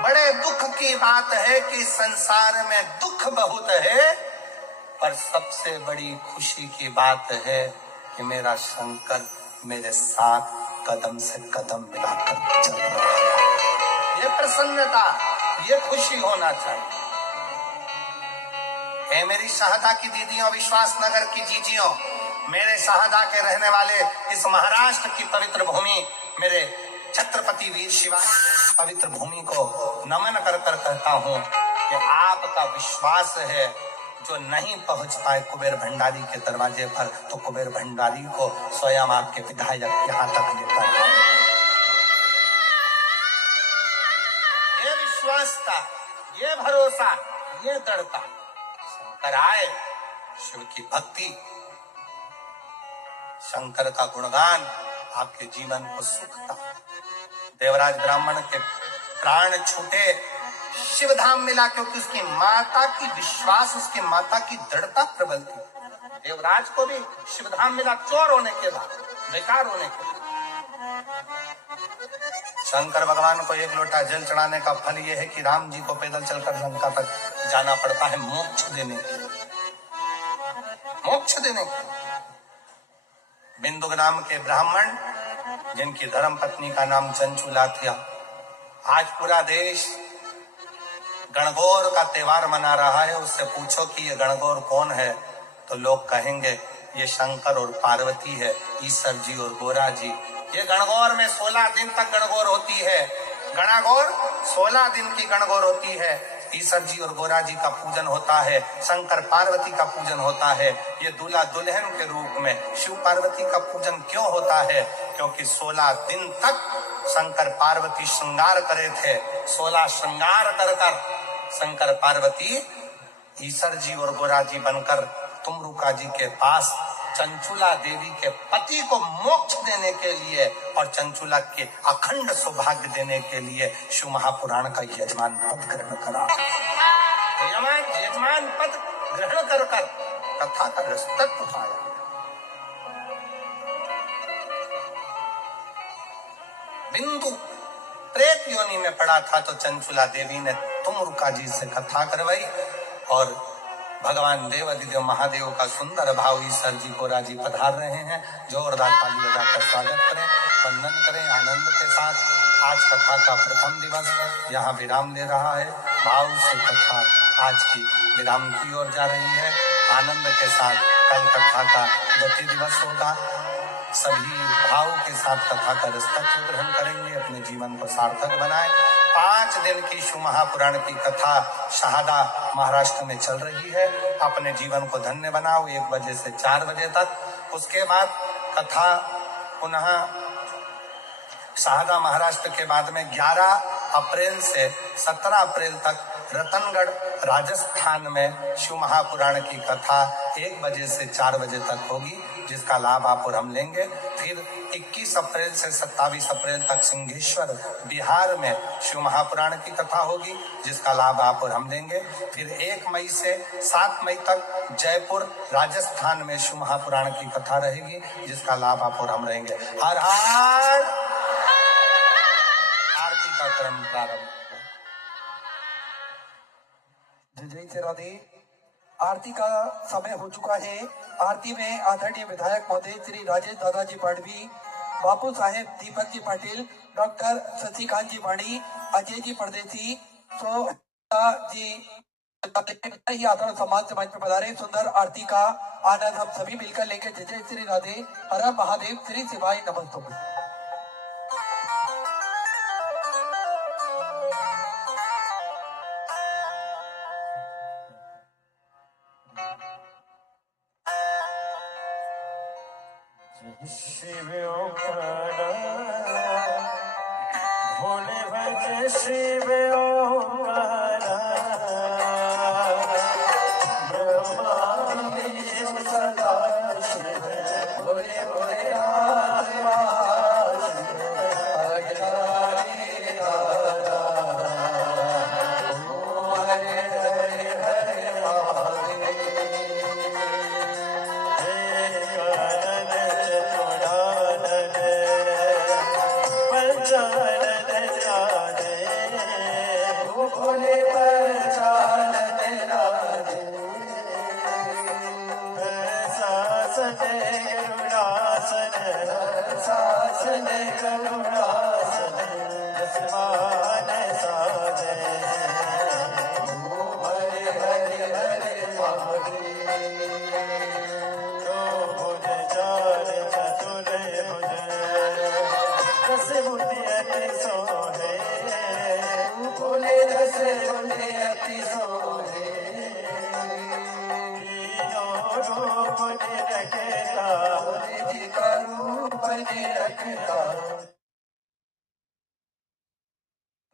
बड़े दुख की बात है कि संसार में दुख बहुत है, पर सबसे बड़ी खुशी की बात है कि मेरा शंकर मेरे साथ कदम से कदम मिलाकर चल रहा है। ये प्रसन्नता, ये खुशी होना चाहिए। हे मेरी शाहदा की दीदियों, विश्वास नगर की जीजियों, मेरे शाहदा के रहने वाले इस महाराष्ट्र की पवित्र भूमि, मेरे छत्रपति वीर शिवाजी पवित्र भूमि को नमन कर कर कहता हूँ कि आपका विश्वास है, जो नहीं पहुंच पाए कुबेर भंडारी के दरवाजे पर, तो कुबेर भंडारी को स्वयं आपके विधायक यहाँ तक लेकर आए। ये विश्वास था, ये भरोसा, ये दृढ़ता, शंकर आए, शिव की भक्ति, शंकर का गुणगान आपके जीवन को सुख था। देवराज ब्राह्मण के प्राण छूटे, शिव धाम मिला क्योंकि उसकी माता की विश्वास, उसकी माता की दृढ़ता प्रबल थी। देवराज को भी शिव धाम मिला चोर होने के बाद, बेकार होने के बाद। शंकर भगवान को एक लोटा जल चढ़ाने का फल यह है कि राम जी को पैदल चलकर लंका तक जाना पड़ता है मोक्ष देने के लिए, मोक्ष देने के लिए। बिंदुक नाम के ब्राह्मण जिनकी धर्म पत्नी का नाम चंचुला था, आज पूरा देश गणगौर का त्योहार मना रहा है। उससे पूछो कि ये गणगौर कौन है, तो लोग कहेंगे ये शंकर और पार्वती है, ईश्वर जी और गोरा जी। ये गणगौर में 16 दिन तक गणगौर होती है। गणगौर 16 दिन की गणगौर होती है। ईश्वर जी और गोरा जी का पूजन होता है, शंकर पार्वती का पूजन होता है। ये दूल्हा दुल्हन के रूप में शिव पार्वती का पूजन क्यों होता है? क्योंकि 16 दिन तक शंकर पार्वती श्रृंगार करे थे। 16 श्रृंगार कर कर शंकर पार्वती ईश्वर जी और गोरा जी बनकर तुमरुका जी के पास चंचुला देवी के पति को मोक्ष देने के लिए और चंचुला के अखंड सौभाग्य देने के लिए शिव महापुराण का यजमान पद ग्रहण करा। यजमान पद ग्रहण कर कर कथा का रसतत्व उठाया। बिंदु प्रेत योनि में पड़ा था तो चंचुला देवी ने तुमरुका जी से कथा करवाई और भगवान देवादिदेव महादेव का सुंदर भाव ईश्वर जी को राजी पधार रहे हैं। जोरदार ताली बजाकर स्वागत करें, वंदन करें आनंद के साथ। आज कथा का प्रथम दिवस यहाँ विराम ले रहा है। भाव से कथा आज की विराम की ओर जा रही है। आनंद के साथ कल कथा का द्वितीय दिवस होगा। सभी भाव के साथ कथा का रसतत्व ग्रहण करेंगे, अपने जीवन को सार्थक बनाएं। 5 दिन की शिव महापुराण की कथा शहादा महाराष्ट्र में चल रही है। अपने जीवन को धन्य बनाओ 1 बजे से 4 बजे तक। उसके बाद कथा पुनः शहादा महाराष्ट्र के बाद में 11 अप्रैल से 17 अप्रैल तक रतनगढ़ राजस्थान में शिव महापुराण की कथा 1 बजे से 4 बजे तक होगी, जिसका लाभ आप और हम लेंगे। फिर 21 अप्रैल से 27 अप्रैल तक सिंहेश्वर बिहार में शिव महापुराण की कथा होगी, जिसका लाभ आप और हम लेंगे। फिर 1 मई से 7 मई तक जयपुर राजस्थान में शिव महापुराण की कथा रहेगी, जिसका लाभ आप और हम रहेंगे। हर हर आरती का क्रम प्रारंभ। जय श्री राधे। आरती का समय हो चुका है। आरती में आदरणीय विधायक महोदय श्री राजेश दादाजी पाडवी, बापू साहेब दीपक जी पाटिल, डॉक्टर शशिकांत जी वाणी, अजय जी परदेसी, जी ही आदरण समाज समाज में पधारे। सुंदर आरती का आनंद हम सभी मिलकर लेंगे। जय जय श्री राधे। हर महादेव। श्री शिवाय नमस्तुभ्यं। शिव ओंकारा भोले भज शिव ओंकारा ब्रह्मा विष्णु सदा शिव भोले भोले आत्मा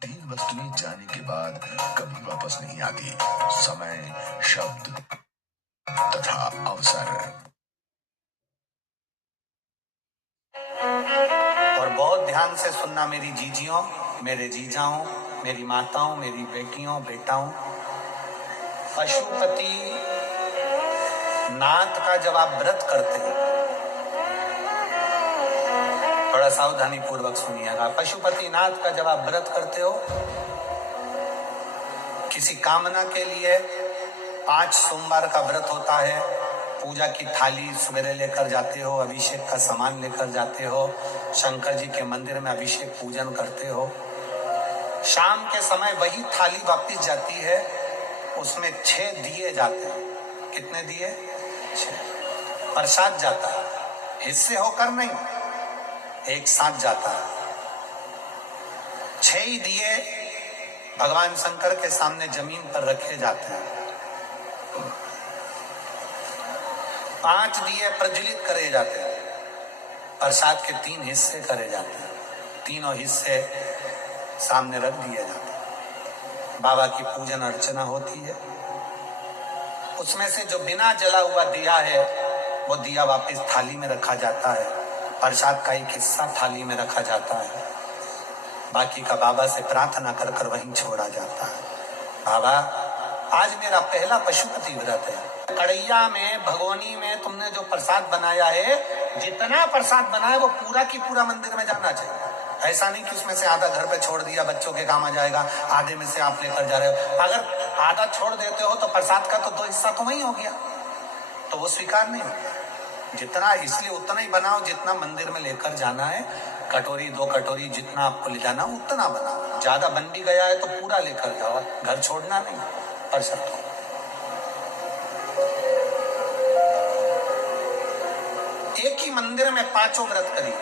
तीन वस्तुएं जाने के बाद कभी वापस नहीं आती। समय, शब्द तथा अवसर। और बहुत ध्यान से सुनना मेरी जीजियों, मेरे जीजाओं, मेरी माताओं, मेरी बेटियों, बेटाओं, पशुपति नाथ का जब आप व्रत करते हो, थोड़ा सावधानी पूर्वक सुनिएगा। पशुपति नाथ का जब आप व्रत करते हो, किसी कामना के लिए 5 सोमवार का व्रत होता है, पूजा की थाली सवेरे लेकर जाते हो, अभिषेक का सामान लेकर जाते हो, शंकर जी के मंदिर में अभिषेक पूजन करते हो। शाम के समय वही थाली वापस जाती है, उसमें 6 दिए जाते हैं। कितने दिए? 6। प्रसाद जाता है, हिस्से होकर नहीं, एक साथ जाता है। 6 ही दिए भगवान शंकर के सामने जमीन पर रखे जाते हैं। 5 दिए प्रज्वलित करे जाते हैं। प्रसाद के 3 हिस्से करे जाते हैं, तीनों हिस्से सामने रख दिए जाते हैं। बाबा की पूजन अर्चना होती है। उसमें से जो बिना जला हुआ दिया है, वो दिया वापस थाली में रखा जाता है। प्रसाद का एक हिस्सा थाली में रखा जाता है, बाकी का बाबा से प्रार्थना कर कर वहीं छोड़ा जाता है। बाबा, आज मेरा पहला पशुपति व्रत है। कड़ैया में, भगोनी में तुमने जो प्रसाद बनाया है, जितना प्रसाद बना है वो पूरा की पूरा मंदिर में जाना चाहिए। ऐसा नहीं कि उसमें से आधा घर पे छोड़ दिया, बच्चों के काम आ जाएगा, आधे में से आप लेकर जा रहे हो। अगर आधा छोड़ देते हो तो प्रसाद का तो 2 हिस्सा तो वही हो गया, तो वो स्वीकार नहीं होगा। जितना, इसलिए उतना ही बनाओ जितना मंदिर में लेकर जाना है। कटोरी 2 कटोरी जितना आपको ले जाना उतना बनाओ। ज्यादा बन भी गया है तो पूरा लेकर जाओ, घर छोड़ना नहीं। प्रसाद एक ही मंदिर में 5 व्रत करिए।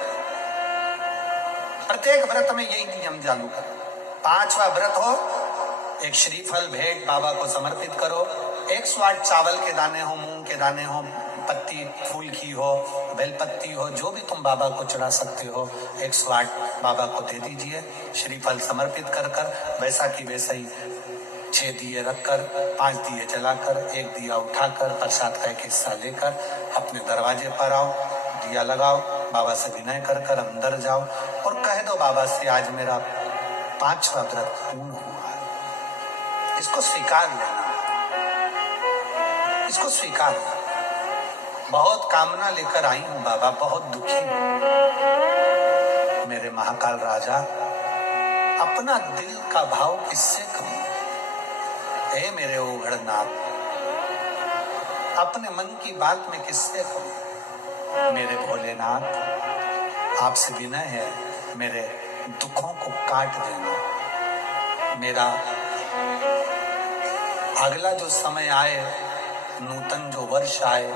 प्रत्येक व्रत में यही नियम चालू करो। 5वां व्रत हो, एक श्रीफल भेंट बाबा को समर्पित करो। 108 चावल के दाने हो, मूंग के दाने हो, पत्ती फूल की हो, बेलपत्ती हो, जो भी तुम बाबा को चढ़ा सकते हो, 108 बाबा को दे दीजिए। श्रीफल समर्पित कर कर वैसा की वैसा ही 6 दिए रखकर, 5 दिए जलाकर, 1 दिया उठाकर, प्रसाद का एक हिस्सा लेकर अपने दरवाजे पर आओ, दिया लगाओ, बाबा से विनय कर कर अंदर जाओ और कह दो बाबा से, आज मेरा 5वां व्रत पूर्ण हुआ है। इसको स्वीकार लेना, इसको स्वीकार लेना। बहुत कामना लेकर आई हूं बाबा, बहुत दुखी हूं। मेरे महाकाल राजा, अपना दिल का भाव किससे कहूं? हे मेरे ओघड़नाथ, अपने मन की बात में किससे कहूं? मेरे भोलेनाथ, आपसे विनय है, मेरे दुखों को काट देना। मेरा अगला जो समय आए, नूतन जो वर्ष आए,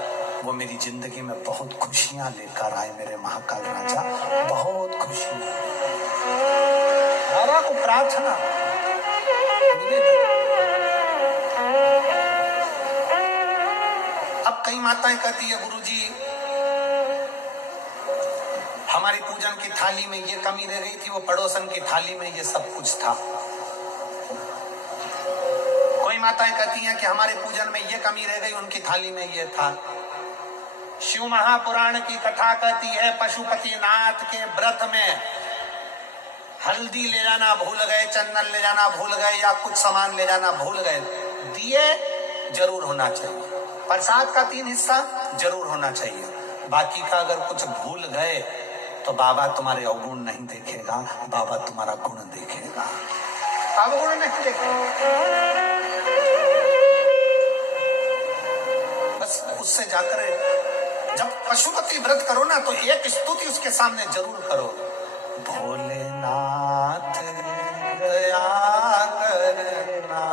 वो मेरी जिंदगी में बहुत खुशियां लेकर आए। मेरे महाकाल राजा, बहुत खुशियां। बाबा को प्रार्थना, अब कई माताएं कहती है, गुरुजी हमारी पूजन की थाली में ये कमी रह गई थी, वो पड़ोसन की थाली में ये सब कुछ था। कोई माताएं कहती हैं कि हमारे पूजन में ये कमी रह गई, उनकी थाली में ये था। शिव महापुराण की कथा कहती है, पशुपति नाथ के व्रत में हल्दी ले जाना भूल गए, चंदन ले जाना भूल गए, या कुछ सामान ले जाना भूल गए, दिए जरूर होना चाहिए। प्रसाद का 3 हिस्सा जरूर होना चाहिए। बाकी का अगर कुछ भूल गए तो बाबा तुम्हारे अवगुण नहीं देखेगा, बाबा तुम्हारा गुण देखेगा, अवगुण नहीं देखेगा। बस उससे जाकर जब पशुपति व्रत करो ना, तो एक स्तुति उसके सामने जरूर करो, भोलेनाथ दया करना,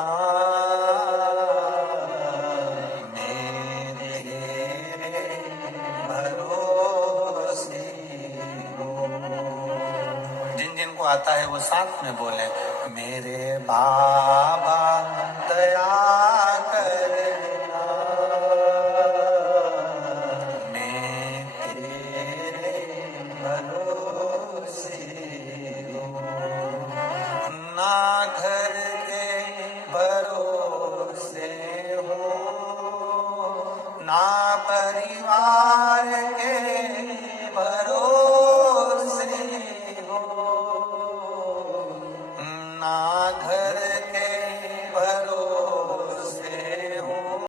आता है वो साथ में बोले, मेरे बाबा दया करना, मैं तेरे भरोसे हूँ, ना घर के भरोसे हूँ, ना परि